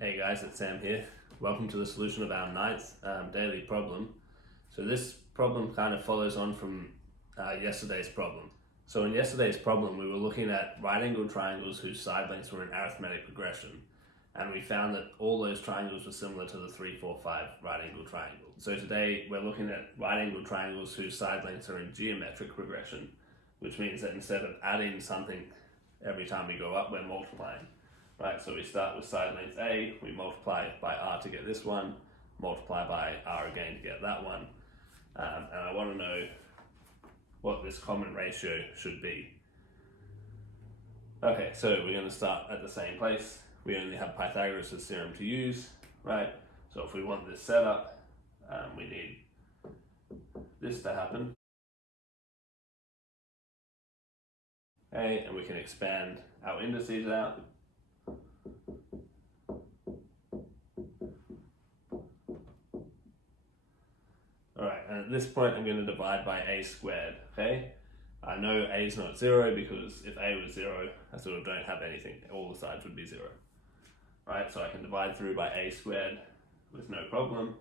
Hey guys, it's Sam here. Welcome to the solution of our ninth daily problem. So this problem kind of follows on from yesterday's problem. So in yesterday's problem, we were looking at right-angled triangles whose side lengths were in arithmetic progression. And we found that all those triangles were similar to the 3, 4, 5 right-angled triangle. So today we're looking at right-angled triangles whose side lengths are in geometric progression, which means that instead of adding something every time we go up, we're multiplying. Right, so we start with side length A, we multiply by R to get this one, multiply by R again to get that one, and I want to know what this common ratio should be. Okay, so we're going to start at the same place. We only have Pythagoras' theorem to use, right? So if we want this setup, we need this to happen. Okay, and we can expand our indices out. Alright, and at this point I'm going to divide by a squared, okay? I know a is not 0 because if a was 0, I sort of don't have anything. All the sides would be 0. Right, so I can divide through by a squared with no problem,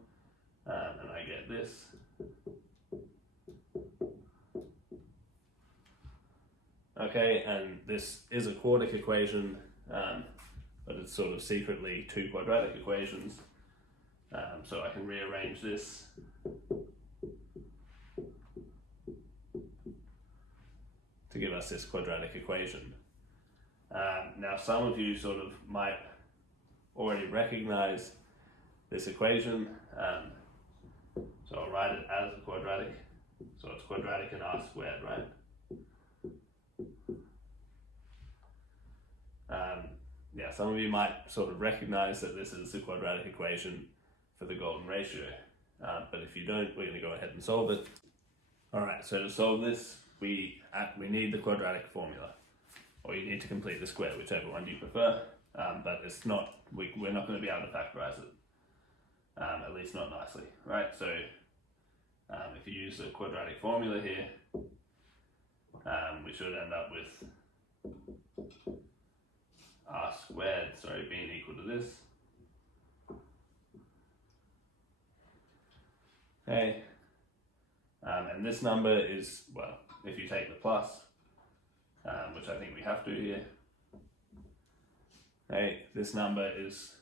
and I get this. Okay, and this is a quadratic equation, but it's sort of secretly two quadratic equations. So I can rearrange this to give us this quadratic equation. Now some of you sort of might already recognize this equation, so I'll write it as a quadratic. So it's quadratic in R squared, right? Yeah, some of you might sort of recognize that this is the quadratic equation for the golden ratio, but if you don't, we're going to go ahead and solve it. Alright, so to solve this, we need the quadratic formula, or you need to complete the square, whichever one you prefer, but it's not, we're not going to be able to factorize it, at least not nicely, right? So if you use the quadratic formula here, we should end up with R squared, being equal to this. Okay, and this number is, well, if you take the plus, which I think we have to here, okay, this number is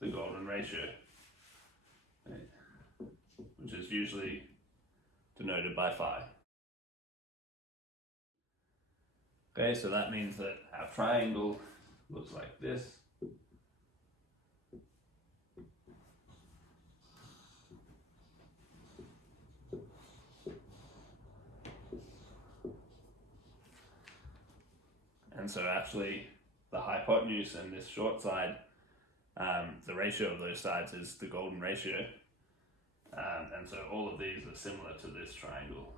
the golden ratio, okay, which is usually denoted by phi. Okay, so that means that our triangle looks like this. And so actually the hypotenuse and this short side, the ratio of those sides is the golden ratio. And so all of these are similar to this triangle.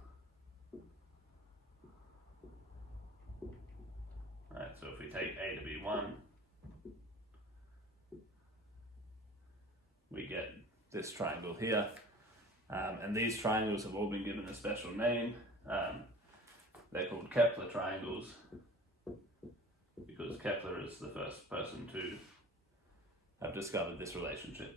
Right, so if we take A to be 1, we get this triangle here. And these triangles have all been given a special name. They're called Kepler triangles, because Kepler is the first person to have discovered this relationship.